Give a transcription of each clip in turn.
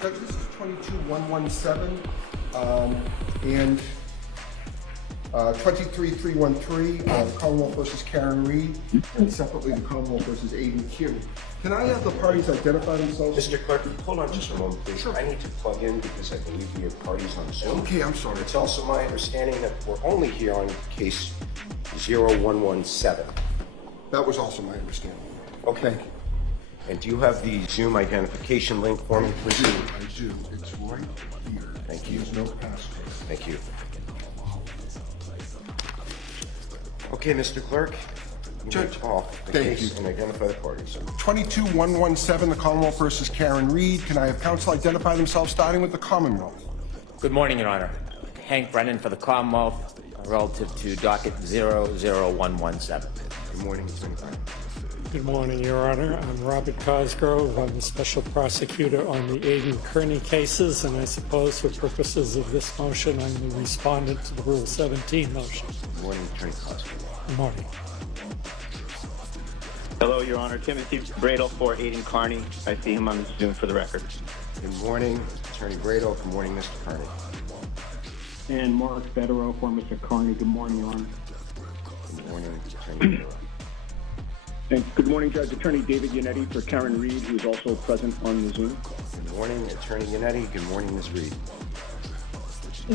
Judge, this is 22117 and 23313, the Commonwealth versus Karen Reed, and separately the Commonwealth versus Aidan. Can I have the parties identify themselves? Mr. Clerk, hold on just a moment, please. Sure. I need to plug in because I believe we have parties on Zoom. Okay, I'm sorry. It's also my understanding that we're only here on case 0117. That was also my understanding. Okay. Thank you. And do you have the Zoom identification link for me, please? I do. It's right here. Thank you. There's no passcode. Thank you. Okay, Mr. Clerk. Judge, the thank case you. and identify the parties. 22117, the Commonwealth versus Karen Reed. Can I have counsel identify themselves, starting with the Commonwealth? Good morning, Your Honor. Hank Brennan for the Commonwealth, relative to docket 00117. Good morning, Attorney Brennan. Good morning, Your Honor. I'm Robert Cosgrove. I'm the special prosecutor on the Aidan Kearney cases, and I suppose for purposes of this motion, I'm the respondent to the Rule 17 motion. Good morning, Attorney Cosgrove. Good morning. Hello, Your Honor. Timothy Bradel for Aidan Kearney. I see him on the Zoom for the record. Good morning, Attorney Bradel. Good morning, Mr. Kearney. And Mark Federer for Mr. Kearney. Good morning, Your Honor. Good morning, Attorney Bradel. And good morning, Judge. Attorney David Yannetti for Karen Reed, who is also present on the Zoom. Good morning, Attorney Yannetti. Good morning, Ms. Reed.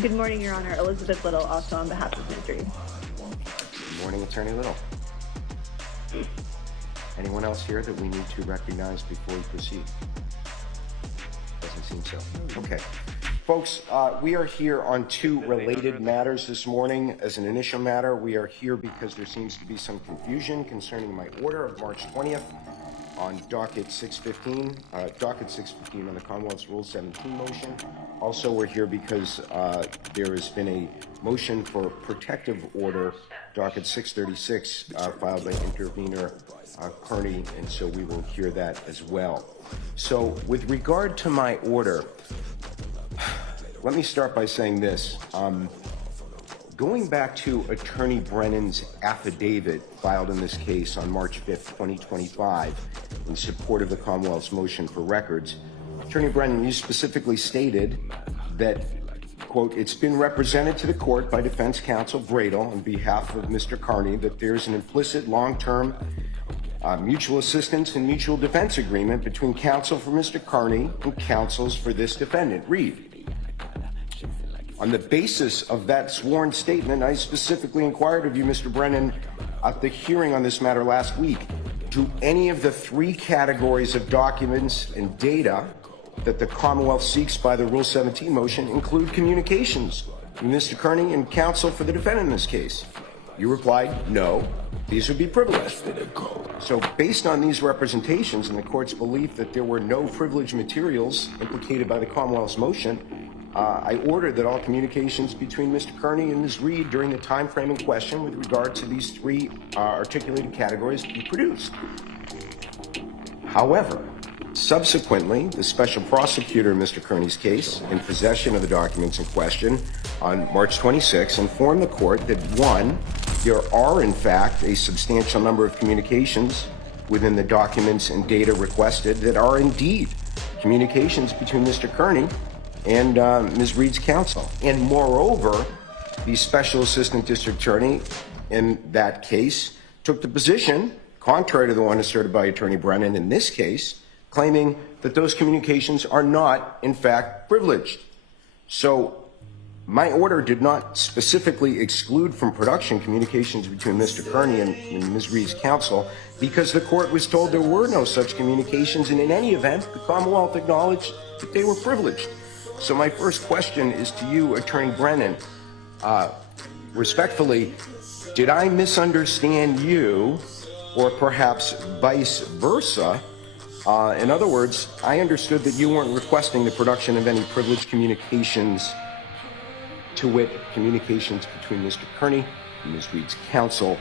Good morning, Your Honor. Elizabeth Little, also on behalf of Ms. Reed. Good morning, Attorney Little. Anyone else here that we need to recognize before we proceed? Doesn't seem so. Okay. Folks, we are here on two related matters this morning. As an initial matter, we are here because there seems to be some confusion concerning my order of March 20th on docket 615 on the Commonwealth's Rule 17 motion. Also, we're here because there has been a motion for protective order, docket 636, filed by intervener Kearney, and so we will hear that as well. So with regard to my order, let me start by saying this. Going back to Attorney Brennan's affidavit filed in this case on March 5th, 2025, in support of the Commonwealth's motion for records, Attorney Brennan, you specifically stated that, quote, it's been represented to the court by defense counsel Bradel on behalf of Mr. Kearney that there's an implicit long-term mutual assistance and mutual defense agreement between counsel for Mr. Kearney and counsels for this defendant, Reed. On the basis of that sworn statement, I specifically inquired of you, Mr. Brennan, at the hearing on this matter last week, do any of the three categories of documents and data that the Commonwealth seeks by the Rule 17 motion include communications with Mr. Kearney and counsel for the defendant in this case? You replied, no, these would be privileged. So based on these representations and the court's belief that there were no privileged materials implicated by the Commonwealth's motion, I ordered that all communications between Mr. Kearney and Ms. Reed during the time frame in question with regard to these three articulated categories be produced. However, subsequently, the special prosecutor in Mr. Kearney's case, in possession of the documents in question on March 26, informed the court that, one, there are, in fact, a substantial number of communications within the documents and data requested that are indeed communications between Mr. Kearney and Ms. Reed's counsel. And moreover, the special assistant district attorney in that case took the position, contrary to the one asserted by Attorney Brennan in this case, claiming that those communications are not, in fact, privileged. So my order did not specifically exclude from production communications between Mr. Kearney and Ms. Reed's counsel because the court was told there were no such communications, and in any event, the Commonwealth acknowledged that they were privileged. So my first question is to you, Attorney Brennan. Respectfully, did I misunderstand you, or perhaps vice versa? In other words, I understood that you weren't requesting the production of any privileged communications, to wit, communications between Mr. Kearney and Ms. Reed's counsel.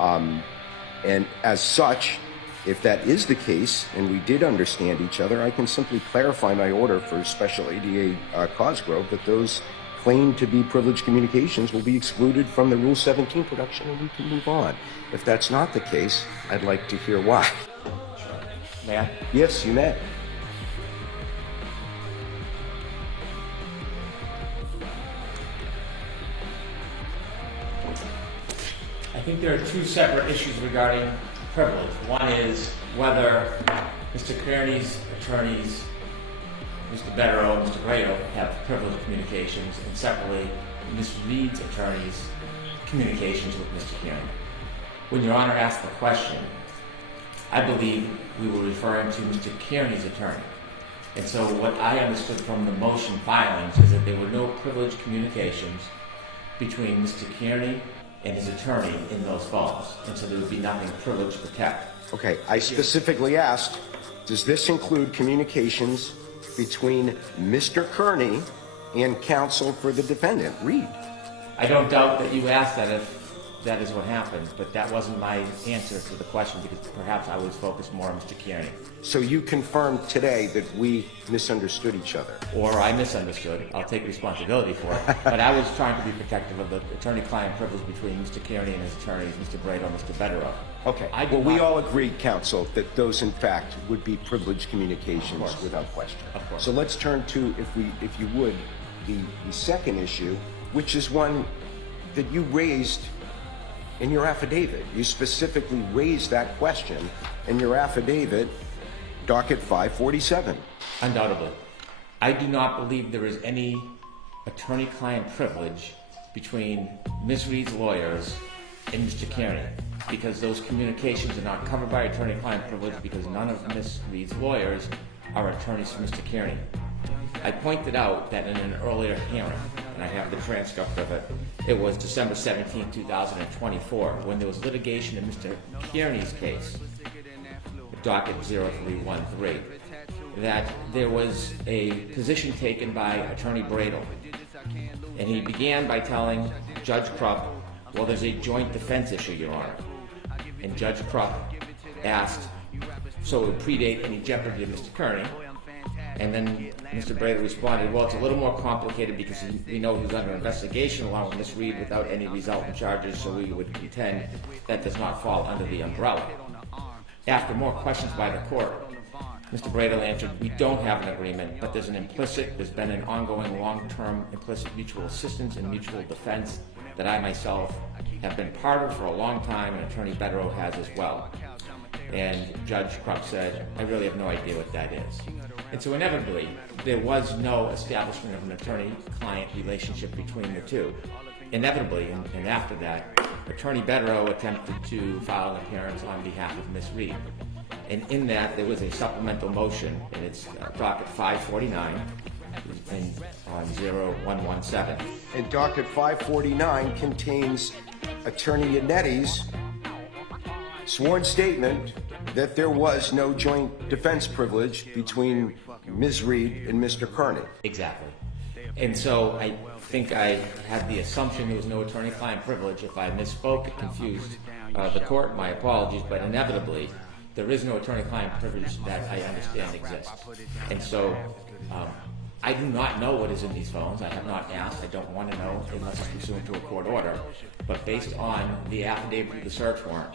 And as such, if that is the case, and we did understand each other, I can simply clarify my order for Special ADA Cosgrove that those claimed to be privileged communications will be excluded from the Rule 17 production, and we can move on. If that's not the case, I'd like to hear why. May I? Yes, you may. think there are two separate issues regarding privilege. One is whether Mr. Kearney's attorneys, Mr. Betterow and Mr. Brado, have privileged communications, and separately, Ms. Reed's attorneys' communications with Mr. Kearney. When Your Honor asked the question, I believe we were referring to Mr. Kearney's attorney. And so what I understood from the motion filings is that there were no privileged communications between Mr. Kearney and his attorney in those phones. And so there would be nothing privileged to protect. Okay, I specifically asked, does this include communications between Mr. Kearney and counsel for the defendant, Reed? I don't doubt that you asked that if that is what happened, but that wasn't my answer to the question because perhaps I was focused more on Mr. Kearney. So you confirmed today that we misunderstood each other. Or I misunderstood. I'll take responsibility for it. But I was trying to be protective of the attorney-client privilege between Mr. Kearney and his attorneys, Mr. Brado and Mr. Betterow. Okay, well, we all agreed, counsel, that those in fact would be privileged communications without question. Of course. So let's turn to, if you would, the second issue, which is one that you raised in your affidavit. You specifically raised that question in your affidavit, docket 547. Undoubtedly. I do not believe there is any attorney-client privilege between Ms. Reed's lawyers and Mr. Kearney, because those communications are not covered by attorney-client privilege because none of Ms. Reed's lawyers are attorneys for Mr. Kearney. I pointed out that in an earlier hearing, and I have the transcript of it, it was December 17, 2024, when there was litigation in Mr. Kearney's case, docket 0313, that there was a position taken by Attorney Brado. And he began by telling Judge Krupp, well, there's a joint defense issue, Your Honor. And Judge Krupp asked, so it would predate any jeopardy of Mr. Kearney. And then Mr. Brado responded, well, it's a little more complicated because we know he's under investigation along with Ms. Reed without any resultant charges, so we would contend that does not fall under the umbrella. After more questions by the court, Mr. Brado answered, we don't have an agreement, but there's been an ongoing long-term implicit mutual assistance and mutual defense that I myself have been part of for a long time, and Attorney Betterow has as well. And Judge Krupp said, I really have no idea what that is. And so inevitably, there was no establishment of an attorney-client relationship between the two. Inevitably, and after that, Attorney Betterow attempted to file an appearance on behalf of Ms. Reed. And in that, there was a supplemental motion, and it's docket 549 and on 0117. And docket 549 contains Attorney Yanetti's sworn statement that there was no joint defense privilege between Ms. Reed and Mr. Kearney. Exactly. And so I think I had the assumption there was no attorney-client privilege. If I misspoke, it confused the court. My apologies, but inevitably, there is no attorney-client privilege that I understand exists. And so I do not know what is in these phones. I have not asked. I don't want to know unless it's pursuant to a court order. But based on the affidavit of the search warrant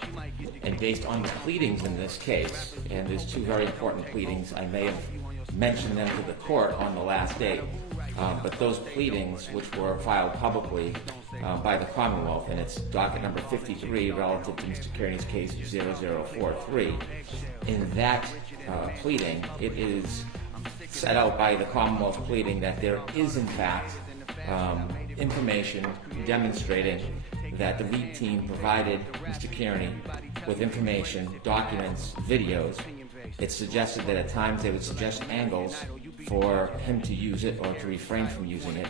and based on the pleadings in this case, and there's two very important pleadings, I may have mentioned them to the court on the last date. But those pleadings, which were filed publicly by the Commonwealth, and it's docket number 53 relative to Mr. Kearney's case 0043, in that pleading, it is set out by the Commonwealth pleading that there is, in fact, information demonstrating that the Reed team provided Mr. Kearney with information, documents, videos. It's suggested that at times they would suggest angles for him to use it or to refrain from using it.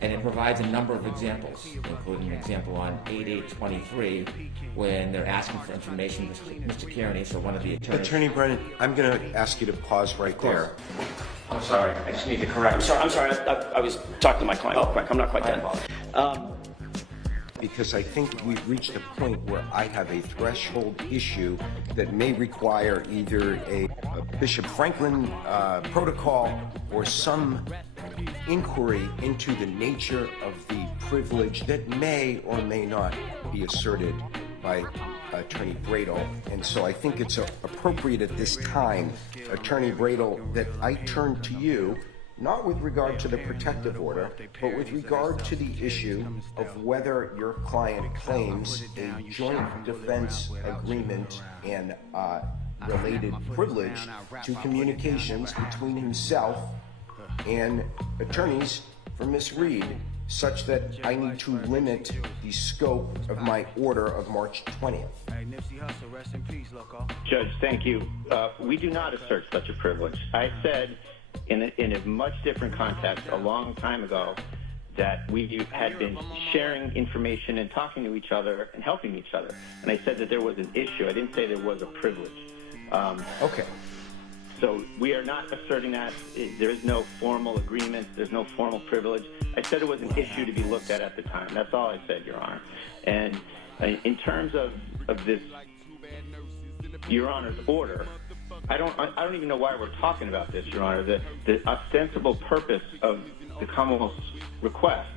And it provides a number of examples, including an example on 8823 when they're asking for information from Mr. Kearney, so one of the attorneys... Attorney Brennan, I'm going to ask you to pause right there. I'm sorry, I just need to correct. I'm sorry. I was talking to my client real quick. I'm not quite done. Because I think we've reached a point where I have a threshold issue that may require either a Bishop Franklin protocol or some inquiry into the nature of the privilege that may or may not be asserted by Attorney Brado. And so I think it's appropriate at this time, Attorney Brado, that I turn to you not with regard to the protective order, but with regard to the issue of whether your client claims a joint defense agreement and related privilege to communications between himself and attorneys for Ms. Reed, such that I need to limit the scope of my order of March 20th. Judge, thank you. We do not assert such a privilege. I said in a much different context a long time ago that we had been sharing information and talking to each other and helping each other. And I said that there was an issue. I didn't say there was a privilege. Okay. So we are not asserting that. There is no formal agreement. There's no formal privilege. I said it was an issue to be looked at the time. That's all I said, Your Honor. And in terms of this, Your Honor's order, I don't even know why we're talking about this, Your Honor. The ostensible purpose of the Commonwealth's request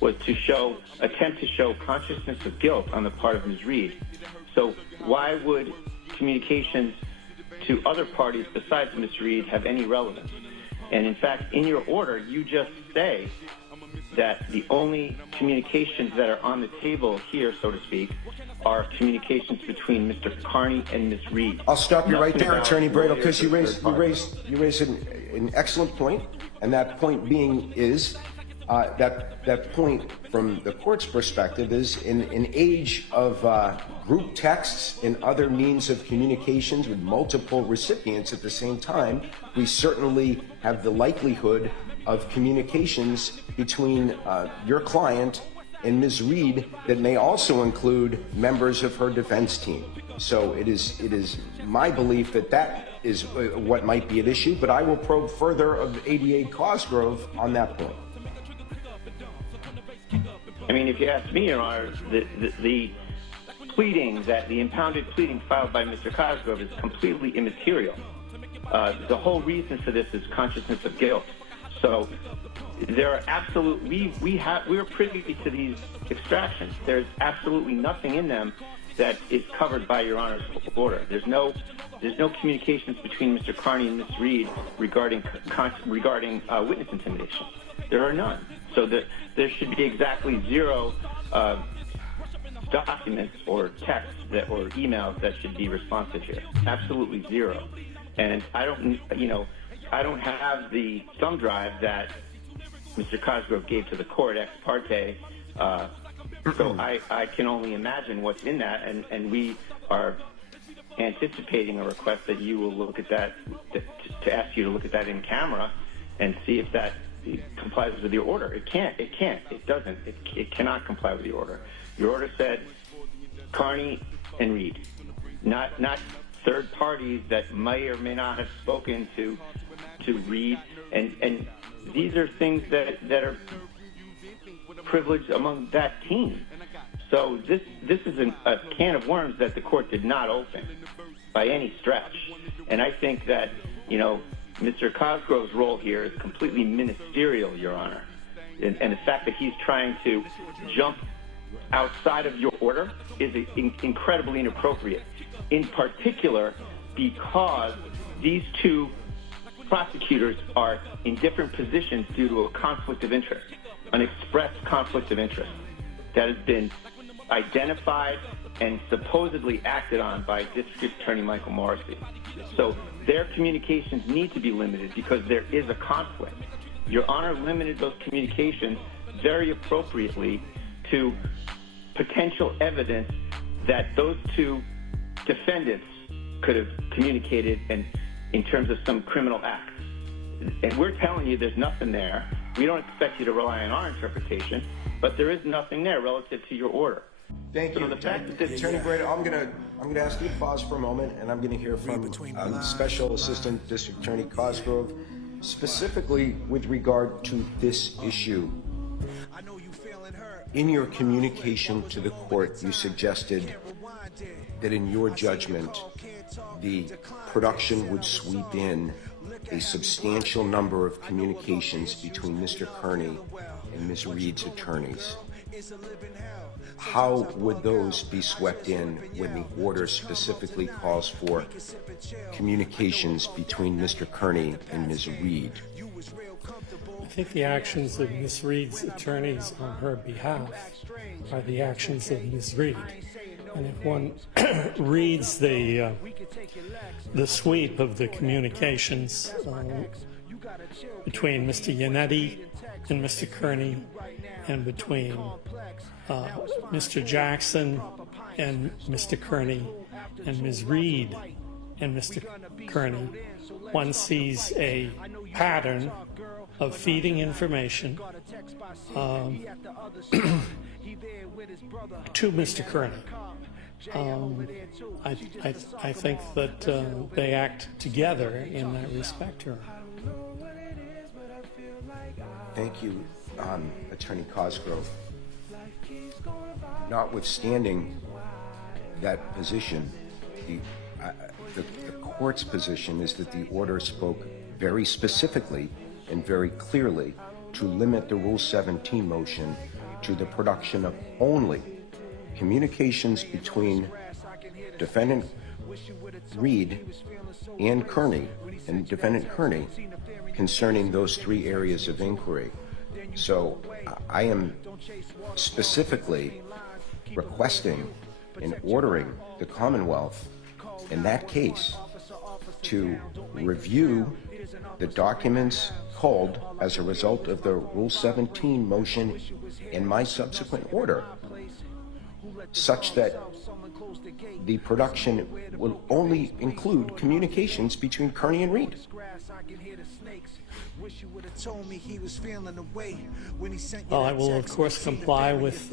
was to attempt to show consciousness of guilt on the part of Ms. Reed. So why would communications to other parties besides Ms. Reed have any relevance? And in fact, in your order, you just say that the only communications that are on the table here, so to speak, are communications between Mr. Carney and Ms. Reed. I'll stop you right Nothing there, about Attorney Bradle, because you lawyers or raised an excellent point, and that point being is that point from the court's perspective is in an age of group texts and other means of communications with multiple recipients at the same time, we certainly have the likelihood of communications between your client and Ms. Reed that may also include members of her defense team. So it is my belief that is what might be at issue, but I will probe further of ADA Cosgrove on that point. I mean, if you ask me, Your Honor, the pleading, the impounded pleading filed by Mr. Cosgrove is completely immaterial. The whole reason for this is consciousness of guilt. So there are we're privy to these extractions. There's absolutely nothing in them that is covered by Your Honor's order. There's no communications between Mr. Carney and Ms. Reed regarding witness intimidation. There are none. So there should be exactly zero documents or texts or emails that should be responsive here. Absolutely zero. And I don't have the thumb drive that Mr. Cosgrove gave to the court ex parte. So I can only imagine what's in that, and we are anticipating a request that you will look at that, to ask you to look at that in camera and see if that complies with your order. It doesn't. It cannot comply with the order. Your order said Carney and Reed, not third parties that may or may not have spoken to Reed, and these are things that are privileged among that team. So this is a can of worms that the court did not open by any stretch. And I think that, Mr. Cosgrove's role here is completely ministerial, Your Honor. And the fact that he's trying to jump outside of your order is incredibly inappropriate, in particular because these two prosecutors are in different positions due to a conflict of interest, an expressed conflict of interest that has been identified and supposedly acted on by District Attorney Michael Morrissey. So their communications need to be limited because there is a conflict. Your Honor limited those communications very appropriately to potential evidence that those two defendants could have communicated in terms of some criminal acts. And we're telling you there's nothing there. We don't expect you to rely on our interpretation, but there is nothing there relative to your order. Thank you, So the fact that this, Attorney Bradle. I'm gonna ask you to pause for a moment, and I'm gonna hear from Special Assistant District Attorney Cosgrove, specifically with regard to this issue. In your communication to the court, you suggested that in your judgment, the production would sweep in a substantial number of communications between Mr. Kearney and Ms. Reed's attorneys. How would those be swept in when the order specifically calls for communications between Mr. Kearney and Ms. Reed? I think the actions of Ms. Reed's attorneys on her behalf are the actions of Ms. Reed. And if one reads the sweep of the communications between Mr. Yannetti and Mr. Kearney, and between Mr. Jackson and Mr. Kearney, and Ms. Reed and Mr. Kearney, one sees a pattern of feeding information to Mr. Kearney. I think that they act together in that respect, Your Honor. Thank you, Attorney Cosgrove. Notwithstanding that position, the court's position is that the order spoke very specifically and very clearly to limit the Rule 17 motion to the production of only communications between Defendant Reed and Kearney and Defendant Kearney concerning those three areas of inquiry. So I am specifically requesting and ordering the Commonwealth in that case to review the documents culled as a result of the Rule 17 motion in my subsequent order, such that the production will only include communications between Kearney and Reed. Well, I will, of course, comply with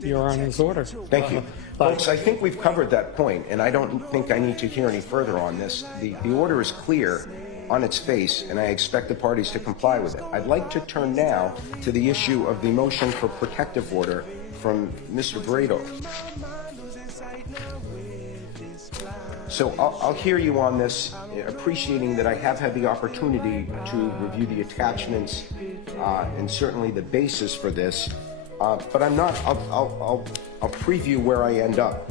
Your Honor's order. Thank you. Folks, I think we've covered that point, and I don't think I need to hear any further on this. The order is clear on its face, and I expect the parties to comply with it. I'd like to turn now to the issue of the motion for protective order from Mr. Brado. So I'll hear you on this, appreciating that I have had the opportunity to review the attachments and certainly the basis for this, but I'm not. I'll preview where I end up,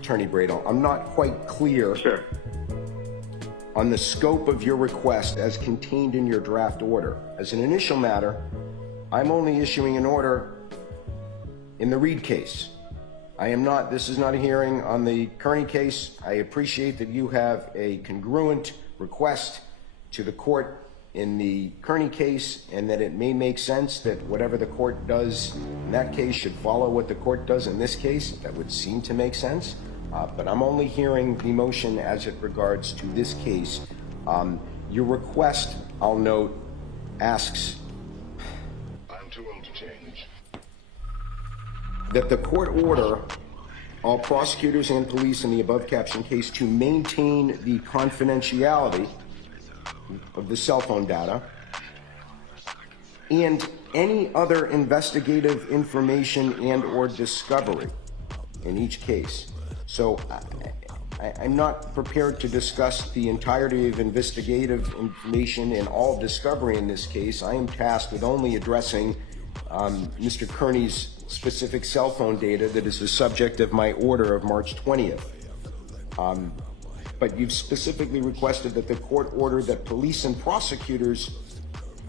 Attorney Brado. I'm not quite clear on the scope of your request as contained in your draft order. As an initial matter, I'm only issuing an order in the Reed case. This is not a hearing on the Kearney case. I appreciate that you have a congruent request to the court in the Kearney case, and that it may make sense that whatever the court does in that case should follow what the court does in this case. That would seem to make sense. But I'm only hearing the motion as it regards to this case. Your request, I'll note, asks I'm too old to change. That the court order all prosecutors and police in the above captioned case to maintain the confidentiality of the cell phone data and any other investigative information and or discovery in each case. So I'm not prepared to discuss the entirety of investigative information and all discovery in this case. I am tasked with only addressing Mr. Kearney's specific cell phone data that is the subject of my order of March 20th. But you've specifically requested that the court order that police and prosecutors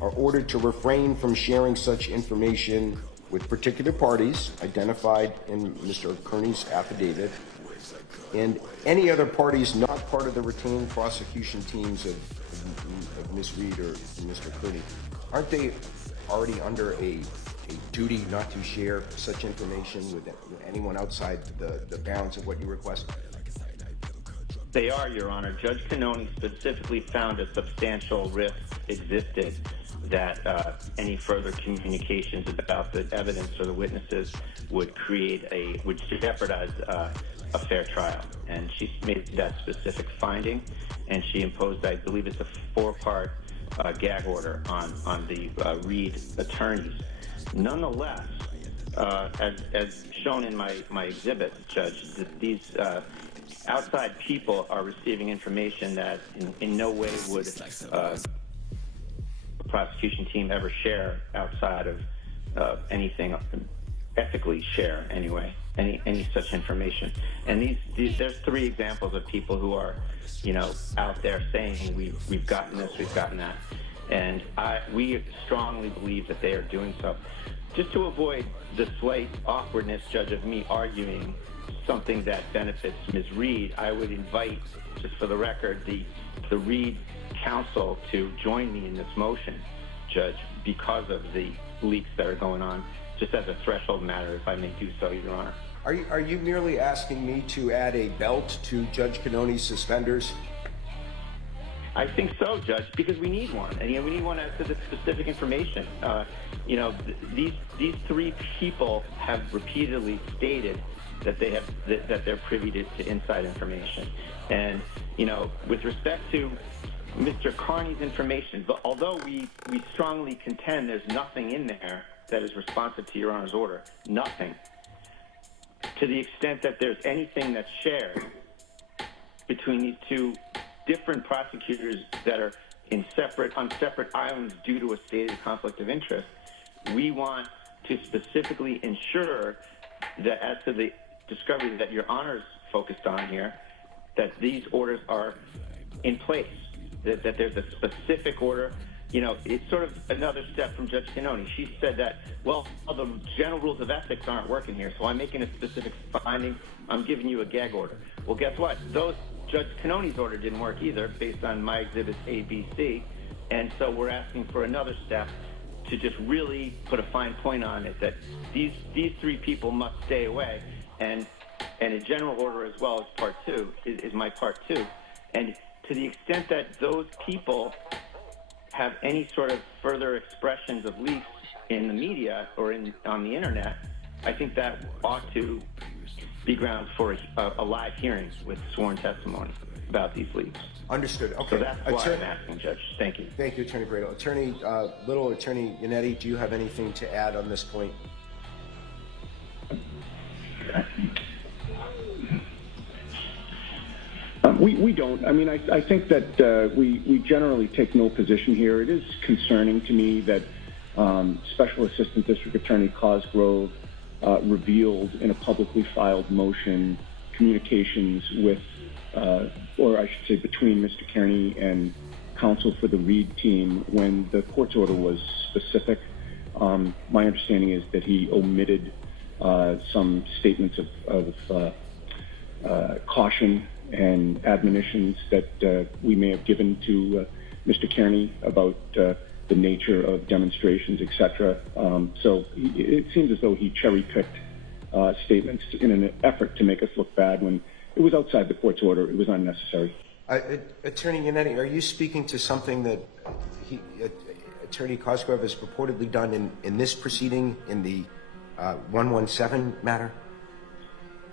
are ordered to refrain from sharing such information with particular parties identified in Mr. Kearney's affidavit and any other parties not part of the retained prosecution teams of Ms. Reed or Mr. Kearney. Aren't they already under a duty not to share such information with anyone outside the bounds of what you request? They are, Your Honor. Judge Cannone specifically found a substantial risk existed that any further communications about the evidence or the witnesses would jeopardize a fair trial. And she made that specific finding, and she imposed, I believe it's a 4-part gag order on the Reed attorneys. Nonetheless, as shown in my exhibit, Judge, these outside people are receiving information that in no way would the prosecution team ever share outside of anything ethically share anyway, any such information. And there's 3 examples of people who are, out there saying we've gotten this, we've gotten that. And we strongly believe that they are doing so. Just to avoid the slight awkwardness, Judge, of me arguing something that benefits Ms. Reed, I would invite, just for the record, the Reed counsel to join me in this motion, Judge, because of the leaks that are going on, just as a threshold matter, if I may do so, Your Honor. Are you merely asking me to add a belt to Judge Cannoni's suspenders? I think so, Judge, because we need one, and we need one as to the specific information. These three people have repeatedly stated that that they're privy to inside information, and with respect to Mr. Carney's information, but although we strongly contend there's nothing in there that is responsive to Your Honor's order, nothing. To the extent that there's anything that's shared between these two different prosecutors that are on separate islands due to a stated conflict of interest, we want to specifically ensure that as to the discovery that Your Honor's focused on here, that these orders are in place, that there's a specific order. It's sort of another step from Judge Cannoni. She said that, well, the general rules of ethics aren't working here, so I'm making a specific finding. I'm giving you a gag order. Well, guess what? Judge Cannoni's order didn't work either, based on my exhibits A, B, C, and so we're asking for another step to just really put a fine point on it, that these three people must stay away, and a general order as well as part two is my part two. And to the extent that those people have any sort of further expressions of leaks in the media or on the internet, I think that ought to be grounds for a live hearing with sworn testimony about these leaks. Understood. Okay. So that's why I'm asking, Judge. Thank you. Thank you, Attorney Brado. Attorney Little, Attorney Yannetti, do you have anything to add on this point? We don't. I mean, I think that we generally take no position here. It is concerning to me that Special Assistant District Attorney Cosgrove revealed in a publicly filed motion communications with, or I should say between Mr. Kearney and counsel for the Reed team when the court's order was specific. My understanding is that he omitted some statements of caution and admonitions that we may have given to Mr. Kearney about the nature of demonstrations, etc. So it seems as though he cherry-picked statements in an effort to make us look bad when it was outside the court's order. It was unnecessary. Attorney Yannetti, are you speaking to something that Attorney Cosgrove has purportedly done in this proceeding in the 117 matter?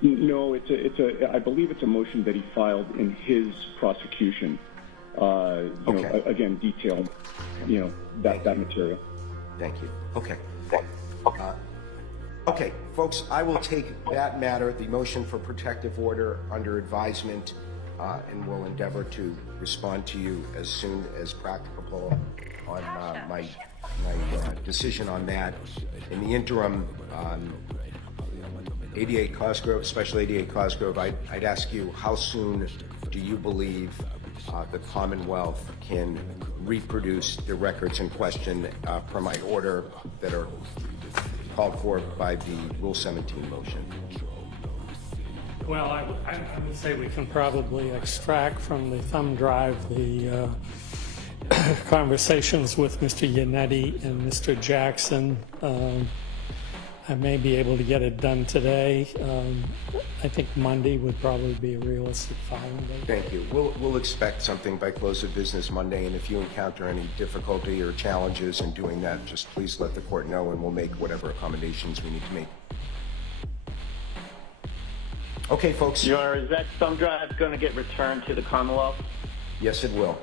No, I believe it's a motion that he filed in his prosecution. Okay. Again, detailed, that material. Thank you. Okay. Okay, folks, I will take that matter, the motion for protective order, under advisement, and will endeavor to respond to you as soon as practicable on my decision on that. In the interim, ADA Cosgrove, Special ADA Cosgrove, I'd ask you, how soon do you believe the Commonwealth can reproduce the records in question per my order that are called for by the Rule 17 motion? Well, I would say we can probably extract from the thumb drive the conversations with Mr. Yannetti and Mr. Jackson. I may be able to get it done today. I think Monday would probably be a realistic filing date. Thank you. We'll expect something by close of business Monday, and if you encounter any difficulty or challenges in doing that, just please let the court know, and we'll make whatever accommodations we need to make. Okay, folks. Your Honor, is that thumb drive going to get returned to the Commonwealth? Yes, it will.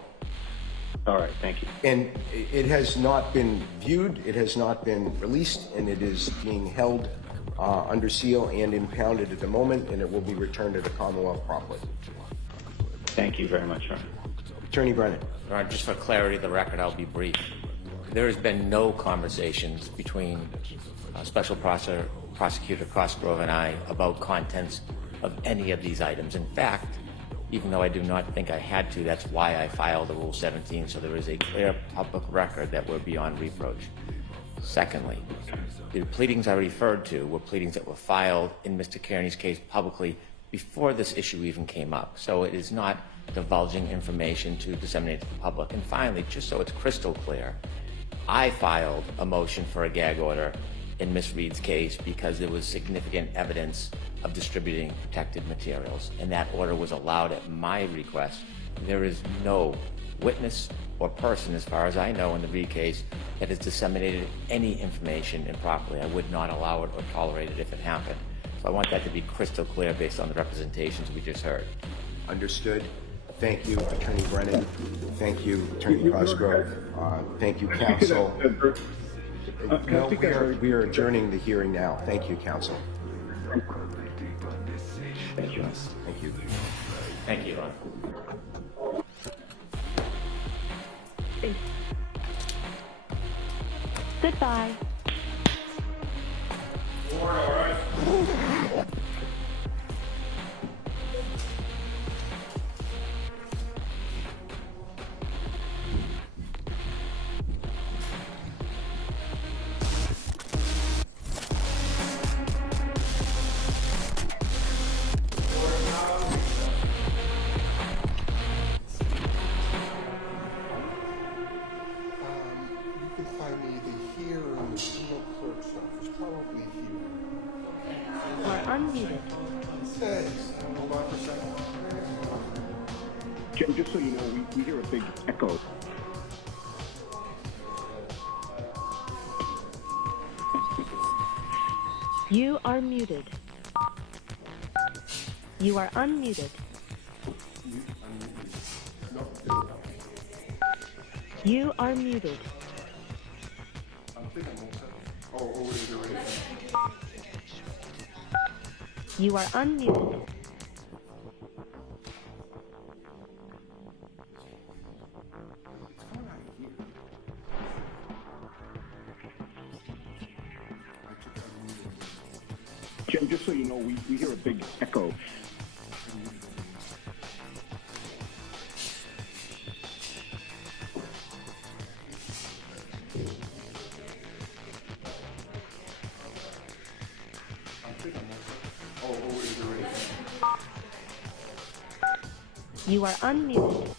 All right, thank you. And it has not been viewed, it has not been released, and it is being held under seal and impounded at the moment, and it will be returned to the Commonwealth promptly. Thank you very much, Your Honor. Attorney Brennan. Your Honor, just for clarity of the record, I'll be brief. There has been no conversations between Special Prosecutor Cosgrove and I about contents of any of these items. In fact, even though I do not think I had to. That's why I filed the Rule 17, so there is a clear public record that we're beyond reproach. Secondly, the pleadings I referred to were pleadings that were filed in Mr. Kearney's case publicly before this issue even came up. So it is not divulging information to disseminate to the public. And finally, just so it's crystal clear, I filed a motion for a gag order in Ms. Reed's case because there was significant evidence of distributing protected materials, and that order was allowed at my request. There is no witness or person, as far as I know, in the Reed case that has disseminated any information improperly. I would not allow it or tolerate it if it happened. So I want that to be crystal clear based on the representations we just heard. Understood. Thank you, Attorney Brennan. Thank you, Attorney Cosgrove. Thank you, counsel. No, we are adjourning the hearing now. Thank you, counsel. Thank you. Thank you. Thank you, Ron. Goodbye. You can find me either here or in the criminal clerk's office, probably here. You are unmuted. Thanks. Hold on for a second. Jim, just so you know, we hear a big echo. You are muted. You are unmuted. You are muted. You are unmuted. Jim, just so you know, we hear a big echo. You are unmuted.